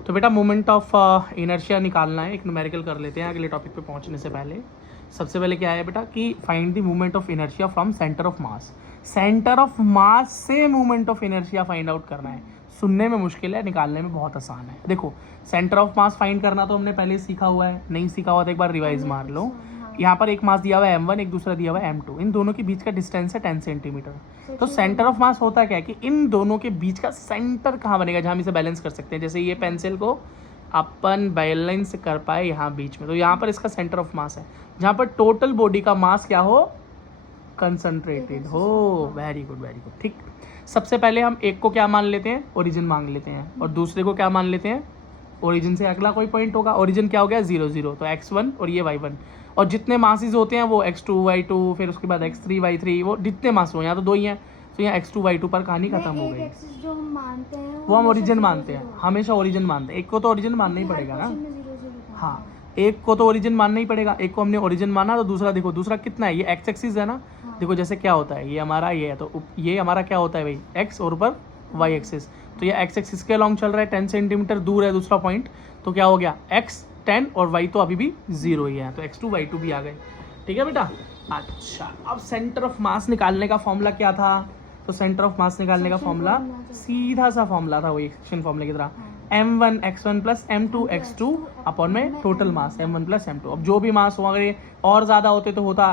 तो बेटा moment of inertia निकालना है, एक न्यूमेरिकल कर लेते हैं अगले टॉपिक पे पहुंचने से पहले। सबसे पहले क्या है बेटा कि find the movement of inertia from centre of mass. Centre of mass से movement of inertia find out करना है। सुनने में मुश्किल है, निकालने में बहुत आसान है। देखो सेंटर ऑफ मास फाइंड करना तो हमने पहले सीखा हुआ है, नहीं सीखा हुआ तो एक बार रिवाइज मार लो। यहाँ पर एक मास दिया हुआ है m1, एक दूसरा दिया हुआ है m2, इन दोनों के बीच का डिस्टेंस है 10 सेंटीमीटर। तो सेंटर ऑफ मास होता क्या है कि इन दोनों के बीच का सेंटर कहाँ बनेगा जहाँ हम इसे बैलेंस कर सकते हैं। जैसे ये पेंसिल को अपन बैलेंस कर पाए यहाँ बीच में, तो यहाँ पर इसका सेंटर ऑफ मास है जहाँ पर टोटल बॉडी का मास क्या हो, कंसंट्रेटेड हो। Very good very good. ठीक, सबसे पहले हम एक को क्या मान लेते हैं, ओरिजिन मान लेते हैं, और दूसरे को क्या मान लेते हैं, ओरिजिन से अगला कोई पॉइंट होगा। ओरिजिन क्या हो गया 0 0, तो x1 और ये y1, और जितने मासेस होते हैं वो x2 y2, फिर उसके बाद x3 y3, वो जितने मास हो, यहाँ तो 2 ही हैं, तो यहाँ x2 y2 पर कहानी खत्म हो गई। जो हम मानते हैं वो हम ओरिजिन मानते हैं, हमेशा ओरिजिन मानते हैं। एक को तो ओरिजिन मानना ही पड़ेगा ना। हाँ, एक को तो ओरिजिन मानना ही पड़ेगा। एक को हमने ओरिजिन माना तो दूसरा देखो, दूसरा कितना है, ये एक्स एक्सिस है ना। देखो जैसे क्या होता है, ये हमारा ये है, तो ये हमारा क्या होता है भाई, एक्स, और ऊपर वाई एक्सिस। तो ये एक्स एक्सिस के अलॉन्ग चल रहा है, 10 सेंटीमीटर दूर है दूसरा पॉइंट, तो क्या हो गया एक्स 10 और वाई तो अभी भी 0 ही है, तो x2 y2 भी आ गए। ठीक है बेटा। अच्छा, अब सेंटर ऑफ मास निकालने का फॉर्मूला क्या था, तो सेंटर ऑफ मास निकालने का फॉर्मूला सीधा सा फॉर्मूला था, वही सेक्शन फॉर्मूले की तरह, m1 x1 plus m2 x2 upon में total mass m1 plus m2। अब जो भी मास हो, अगर ये और ज़्यादा होते तो होता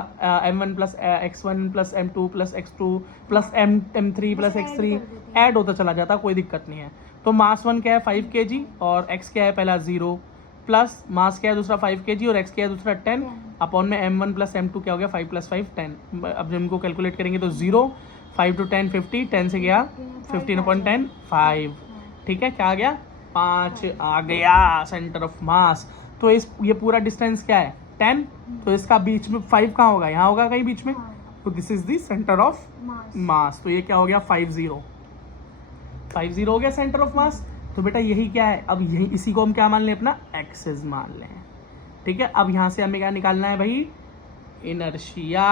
m1 plus x1 plus m2 plus x2 plus m3 plus x3, add होता चला जाता, कोई दिक्कत नहीं है। तो मास 1 क्या है 5 kg, और x क्या है पहला 0, प्लस मास क्या है दूसरा 5 kg, और x क्या है दूसरा 10, अपॉन में m1 प्लस m2 क्या हो गया 5 प्लस 5 10। अब जब इनको कैलकुलेट करेंगे तो 0 5 to 10 50, 10 से गया 15 अपॉन 10 5। ठीक है, क्या आ गया 5 आ गया सेंटर ऑफ मास। तो इस ये पूरा डिस्टेंस क्या है 10, तो इसका बीच में 5 कहाँ होगा, यहाँ होगा कहीं बीच में, तो this is the centre of मास। तो ये क्या हो गया 50 हो गया सेंटर ऑफ मास। तो बेटा यही क्या है, अब यही इसी को हम क्या मान लें, अपना एक्सिस मान लें। ठीक है, अब यहाँ से हमें क्या निकालना है भाई, इनर्शिया।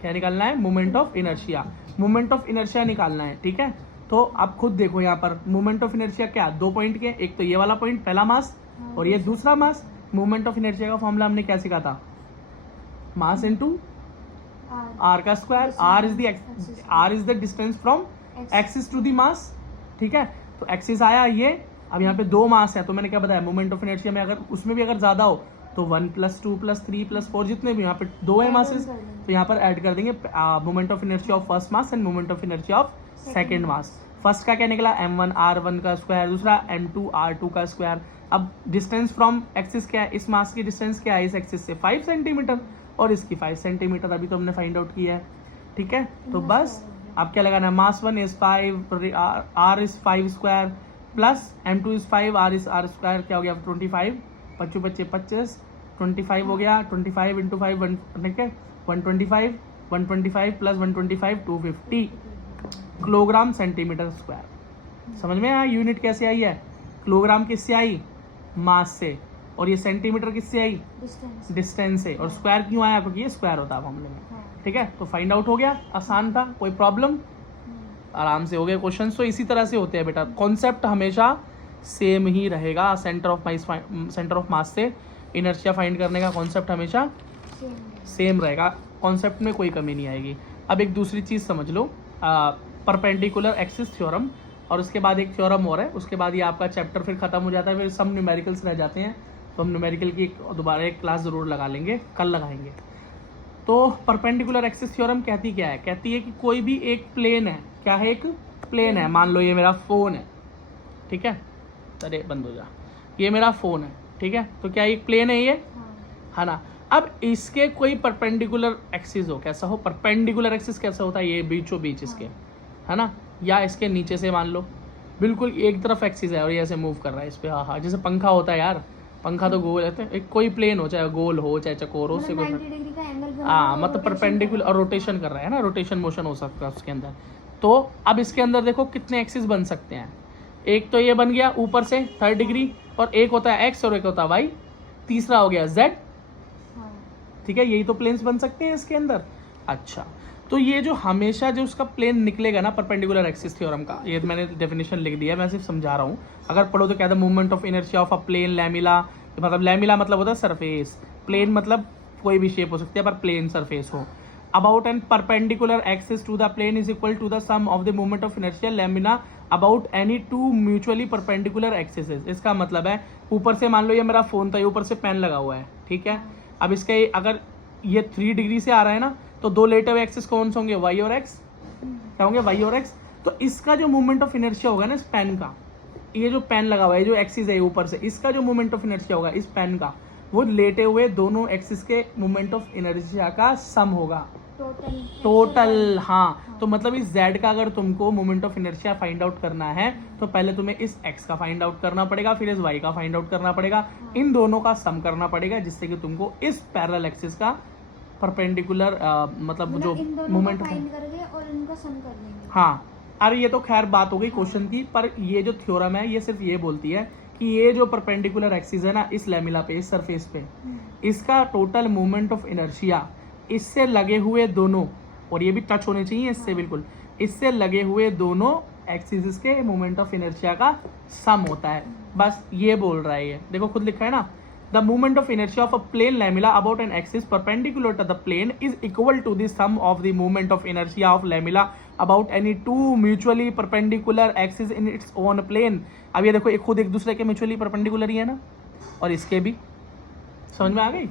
क्या निकालना है, moment of inertia. Moment of inertia निकालना है। ठीक है, तो आप खुद देखो यहाँ पर मोमेंट ऑफ इनर्शिया क्या, 2 पॉइंट के, एक तो ये वाला पॉइंट पहला मास और ये दूसरा मास। मोमेंट ऑफ इनर्शिया का फॉर्मूला हमने क्या सीखा था, मास इनटू आर का square. R is the distance from axis to the mass. ठीक है, तो एक्सिस आया ये, अब यहाँ पे 2 मास है, तो मैंने क्या बताया मोमेंट ऑफ इनर्शिया में अगर उसमें भी अगर ज्यादा हो तो 1 + 2 + 3 + 4 जितने भी, यहाँ पे 2 है मासेस, तो यहाँ पर ऐड कर देंगे moment of inertia of first mass end moment of inertia of second mass. First का क्या निकला m1 r1 का स्क्वायर, दूसरा m2 r2 का स्क्वायर। अब डिस्टेंस फ्रॉम एक्सिस क्या है, इस मास की डिस्टेंस क्या है इस एक्सिस से 5 सेंटीमीटर, और इसकी 5 सेंटीमीटर अभी तो हमने फाइंड आउट किया है। ठीक है, तो बस अब क्या लगाना है, मास 1 is 5, r is 5 square, plus m2 is 5, r is r square, क्या हो गया 25, 25 25 25 हो गया, 25 इंटू 5 ठीक है 125, 125 प्लस 125 250 किलोग्राम सेंटीमीटर स्क्वायर। समझ में आया यूनिट कैसे आई है, किलोग्राम किससे आई, मास से, और ये सेंटीमीटर किससे आई, डिस्टेंस से, और स्क्वायर क्यों आया, क्योंकि ये स्क्वायर होता है मामले में। ठीक है, तो फाइंड आउट हो गया, आसान था, कोई प्रॉब्लम, आराम से हो गए क्वेश्चन। तो इसी तरह से होते हैं बेटा, कॉन्सेप्ट हमेशा सेम ही रहेगा। सेंटर ऑफ मास से इनर्शिया फाइंड करने का कॉन्सेप्ट हमेशा सेम रहेगा, कॉन्सेप्ट में कोई कमी नहीं आएगी। अब एक दूसरी चीज़ समझ लो, परपेंडिकुलर एक्सिस थ्योरम, और उसके बाद एक थ्योरम और है, उसके बाद ये आपका चैप्टर फिर खत्म हो जाता है, फिर सब न्यूमेरिकल्स रह जाते हैं। तो हम न्यूमेरिकल की दोबारा एक क्लास ज़रूर लगा लेंगे, कल लगाएंगे। तो परपेंडिकुलर एक्सिस थ्योरम कहती क्या है, कहती है कि कोई भी एक प्लेन है, क्या है, एक प्लेन है, मान लो ये मेरा फ़ोन है, ठीक है, अरे बंद हो जा, ये मेरा फ़ोन है, ठीक है, तो क्या एक प्लेन है ये, है ना। अब इसके कोई परपेंडिकुलर एक्सिस हो, कैसा हो, परपेंडिकुलर एक्सिस कैसा होता है, ये बीचों बीच इसके, है ना, या इसके नीचे से मान लो बिल्कुल एक तरफ एक्सिस है और ये ऐसे मूव कर रहा है इस पर, हाँ हाँ, जैसे पंखा होता है यार, पंखा तो गोल है, एक कोई प्लेन हो, चाहे गोल हो चाहे चकोर हो, उससे कोई, हाँ मतलब परपेंडिकुलर, और रोटेशन कर रहा है ना, रोटेशन मोशन हो सकता है उसके अंदर। तो अब इसके अंदर देखो कितने एक्सिस बन सकते हैं, एक तो ये बन गया ऊपर से 3rd डिग्री, और एक होता है एक्स और एक होता है वाई, तीसरा हो गया जेड। ठीक है, यही तो प्लेन्स बन सकते हैं इसके अंदर। अच्छा, तो ये जो हमेशा जो उसका प्लेन निकलेगा ना परपेंडिकुलर एक्सिस थ्योरम का, ये मैंने डेफिनेशन लिख दिया है, मैं सिर्फ समझा रहा हूँ। अगर पढ़ो तो क्या था, movement of inertia of a plane lamina, मतलब लैमिला मतलब होता है सरफेस, प्लेन मतलब कोई भी शेप हो सकती है पर प्लेन सरफेस हो। About an perpendicular axis to the plane is equal to the sum of the movement of inertia lamina about any two mutually perpendicular axes. इसका मतलब है ऊपर से मान लो ये मेरा फोन था, ऊपर से पेन लगा हुआ है, ठीक है। अब इसके अगर ये 3 डिग्री से आ रहा है ना, तो दो लेटे हुए एक्सिस कौन से होंगे, वाई और एक्स, क्या होंगे, वाई और एक्स। तो इसका जो मूवमेंट ऑफ इनर्शिया होगा ना इस पेन का, ये जो पेन लगा हुआ है, जो एक्सिस है ऊपर से, इसका जो मूवमेंट ऑफ इनर्शिया होगा इस पेन का, वो लेटे हुए दोनों एक्सिस के मूवमेंट ऑफ इनर्शिया का सम होगा, टोटल। हाँ, तो मतलब इस z का अगर तुमको moment of inertia find out करना है तो पहले तुम्हें इस x का फाइंड आउट करना पड़ेगा, फिर इस y का फाइंड आउट करना पड़ेगा, इन दोनों का सम करना पड़ेगा, जिससे कि तुमको इस पैरेलल एक्सिस का परपेंडिकुलर मतलब जो मोमेंट और इनका सम कर देंगे। हाँ, अरे ये तो खैर बात हो गई क्वेश्चन की, पर ये जो थ्योरम है ये सिर्फ ये बोलती है कि ये जो परपेंडिकुलर एक्सिस है ना इस लैमिला पे, इस सरफेस पे, इसका टोटल मोमेंट ऑफ इनर्शिया इससे लगे हुए दोनों, और ये भी टच होने चाहिए इससे बिल्कुल, इससे लगे हुए दोनों एक्सिस के मोमेंट ऑफ इनर्शिया का सम होता है। बस ये बोल रहा है, ये देखो खुद लिखा है ना, the moment of inertia of a plane lamina about an axis perpendicular to the plane is equal to the sum of the moment of inertia of lamina about any two mutually perpendicular axis in its own plane. अब ये देखो, एक खुद एक दूसरे के mutually perpendicular ही है ना, और इसके भी, समझ में आ गई।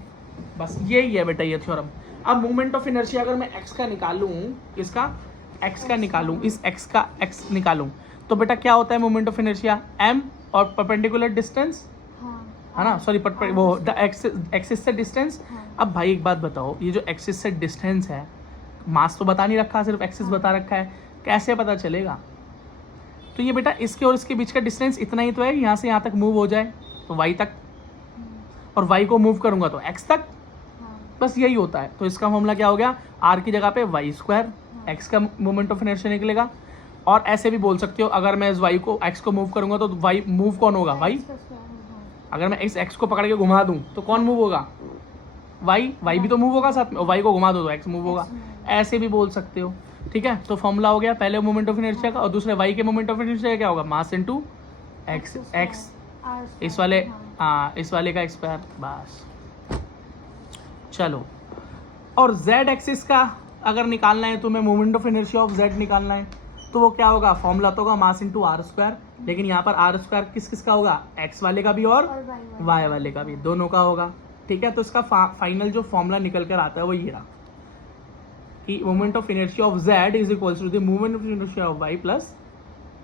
बस यही है बेटा ये थ्योरम। अब मोमेंट ऑफ इनर्शिया अगर मैं x का निकालूं, इसका x का निकालूं, इस x का x निकालूं, तो बेटा क्या होता है मोमेंट ऑफ इनर्शिया, m और परपेंडिकुलर डिस्टेंस, है ना, सॉरी वो द एक्सिस से डिस्टेंस। अब भाई एक बात बताओ, ये जो एक्सिस से डिस्टेंस है, मास तो बता नहीं रखा, सिर्फ एक्सिस बता रखा है, कैसे पता चलेगा। तो ये बेटा इसके और इसके बीच का डिस्टेंस इतना ही तो है, यहाँ से यहाँ तक मूव हो जाए तो y तक, और y को मूव करूंगा तो x तक, बस यही होता है। तो इसका फॉर्मूला क्या हो गया, r की जगह पे वाई स्क्वायर, x का मोमेंट ऑफ इनर्शिया निकलेगा। और ऐसे भी बोल सकते हो, अगर मैं इस y को x को मूव करूंगा तो y मूव कौन होगा, y। अगर मैं इस x को पकड़ के घुमा दूं तो कौन मूव होगा, y भी तो मूव होगा साथ में, और y को घुमा दो तो x मूव होगा, ऐसे भी बोल सकते हो, ठीक है। तो फॉर्मूला हो गया पहले मोमेंट ऑफ इनर्शिया का, और दूसरे y के मोमेंट ऑफ इनर्शिया क्या होगा, मास इनटू x, इस वाले, हाँ इस वाले का स्क्वायर, बस। चलो, और z एक्सिस का अगर निकालना है तुम्हें, moment of inertia of z निकालना है, तो वो क्या होगा, फॉर्मूला तो होगा मास इनटू r स्क्वायर, लेकिन यहाँ पर r स्क्वायर किस किस का होगा, x वाले का भी और y वाले का भी, दोनों का होगा, ठीक है। तो इसका फाइनल जो फॉर्मूला निकल कर आता है वो ये रहा कि moment of inertia of z is equals to the moment of inertia of y plus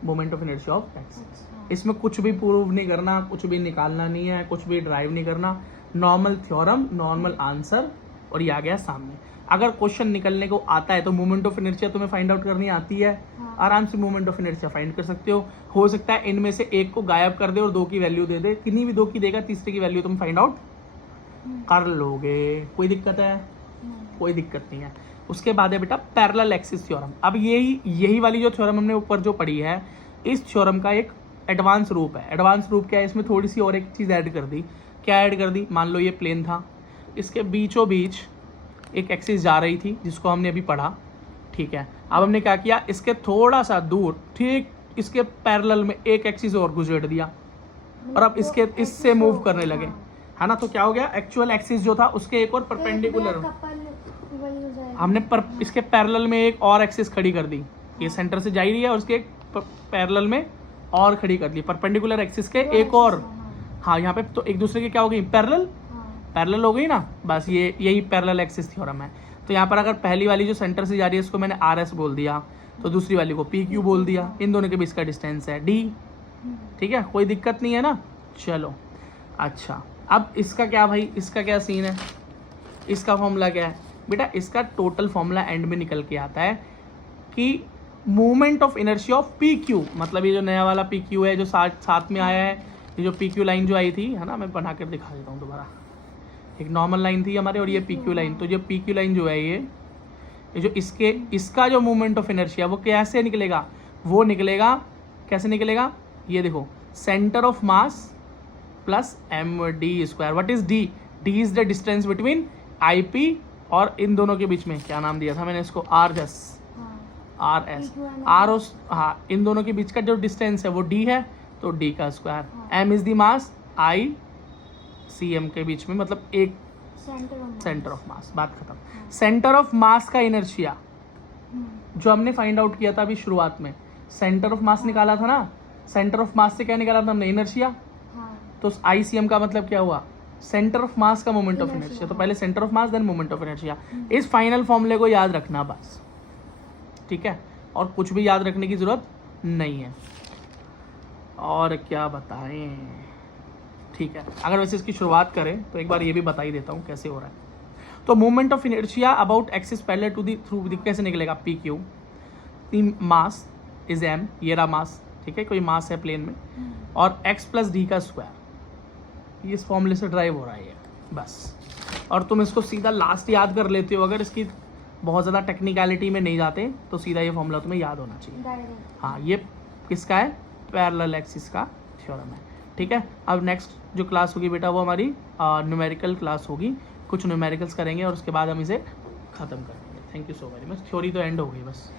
moment of inertia of x। इसमें कुछ भी प्रूव नहीं करना, कुछ भी निकालना नहीं है, कुछ भी ड्राइव नहीं करना, नॉर्मल थ्योरम, नॉर्मल आंसर, और ये आ गया सामने। अगर क्वेश्चन निकलने को आता है तो मोमेंट ऑफ इनर्शिया तुम्हें फाइंड आउट करनी आती है, आराम से मोमेंट ऑफ इनर्शिया फाइंड कर सकते हो सकता है इनमें से एक को गायब कर दे और 2 की वैल्यू दे दे, किन्हीं भी 2 की देगा, तीसरे की वैल्यू तुम फाइंड आउट कर लोगे, कोई दिक्कत है, कोई दिक्कत नहीं है। उसके बाद है बेटा पैरेलल एक्सिस थ्योरम। अब यही वाली जो थ्योरम हमने ऊपर जो पढ़ी है, इस थ्योरम का एक एडवांस रूप है। एडवांस रूप क्या है, इसमें थोड़ी सी और एक चीज़ ऐड कर दी। क्या ऐड कर दी, मान लो ये प्लेन था, इसके बीचों बीच एक एक्सिस जा रही थी जिसको हमने अभी पढ़ा, ठीक है। अब हमने क्या किया, इसके थोड़ा सा दूर ठीक इसके पैरेलल में एक एक्सिस और गुजर दिया, और अब इसके इससे मूव करने लगे, है ना। तो क्या हो गया, एक्चुअल एक्सिस जो था उसके एक और परपेंडिकुलर हमने इसके पैरेलल में एक और एक्सिस खड़ी कर दी, ये सेंटर से जा रही है और उसके पैरेलल में और खड़ी कर दी, परपेंडिकुलर एक्सिस के एक और, हाँ यहाँ पे तो एक दूसरे के क्या हो गई, पैरेलल हो गई ना, बस यही पैरेलल एक्सिस थ्योरम है। तो यहाँ पर अगर पहली वाली जो सेंटर से जा रही है इसको मैंने RS बोल दिया, तो दूसरी वाली को PQ बोल दिया, इन दोनों के बीच का डिस्टेंस है D, ठीक है, कोई दिक्कत नहीं है ना। चलो अच्छा, अब इसका क्या भाई, इसका क्या सीन है, इसका फॉर्मूला क्या है बेटा, इसका टोटल फॉर्मूला एंड में निकल के आता है कि movement of inertia of PQ, मतलब ये जो नया वाला PQ है जो साथ में आया है, ये जो PQ लाइन जो आई थी, है ना, मैं बना कर दिखा देता हूँ दोबारा। एक नॉर्मल लाइन थी हमारे और ये PQ लाइन, तो ये PQ लाइन जो है ये जो इसका जो मूवमेंट ऑफ इनर्शिया वो कैसे निकलेगा, वो निकलेगा कैसे निकलेगा, ये देखो, centre of mass plus md square. What is d? d is the distance between IP और इन दोनों के बीच में क्या नाम दिया था मैंने इसको, आर एस, हाँ आर एस, आर ओस, हाँ इन दोनों के बीच का जो डिस्टेंस है वो डी है, तो डी का square, M is the mass, I C M के बीच में, मतलब एक सेंटर ऑफ मास, बात खत्म। सेंटर ऑफ मास का इनर्शिया जो हमने फाइंड आउट किया था अभी शुरुआत में, सेंटर ऑफ मास निकाला था ना, सेंटर ऑफ मास से क्या निकाला था हमने, इनर्शिया। तो आई सी एम का मतलब क्या हुआ, सेंटर ऑफ मास का मोमेंट ऑफ इनर्शिया। तो पहले center of mass then moment of inertia. इस फाइनल फॉर्मूले को याद रखना बस, ठीक है, और कुछ भी याद रखने की जरूरत नहीं है। और क्या बताएं, ठीक है, अगर वैसे इसकी शुरुआत करें तो एक बार ये भी बता ही देता हूँ कैसे हो रहा है। तो movement of inertia about axis parallel to the through the कैसे निकलेगा, P Q, mass is M, ये रहा मास, ठीक है, कोई मास है प्लेन में, और एक्स प्लस डी का स्क्वायर, ये इस फॉर्मूले से ड्राइव हो रहा है ये बस। और तुम इसको सीधा लास्ट याद कर लेते हो, अगर इसकी बहुत ज़्यादा टेक्निकलिटी में नहीं जाते तो सीधा ये फॉर्मूला तुम्हें याद होना चाहिए। हाँ, ये किसका है, पैरेलल एक्सिस का थ्योरम है, ठीक है। अब नेक्स्ट जो क्लास होगी बेटा वो हमारी न्यूमेरिकल क्लास होगी, कुछ न्यूमेरिकल्स करेंगे और उसके बाद हम इसे ख़त्म करेंगे। Thank you so very much. Theory तो एंड हो गई बस।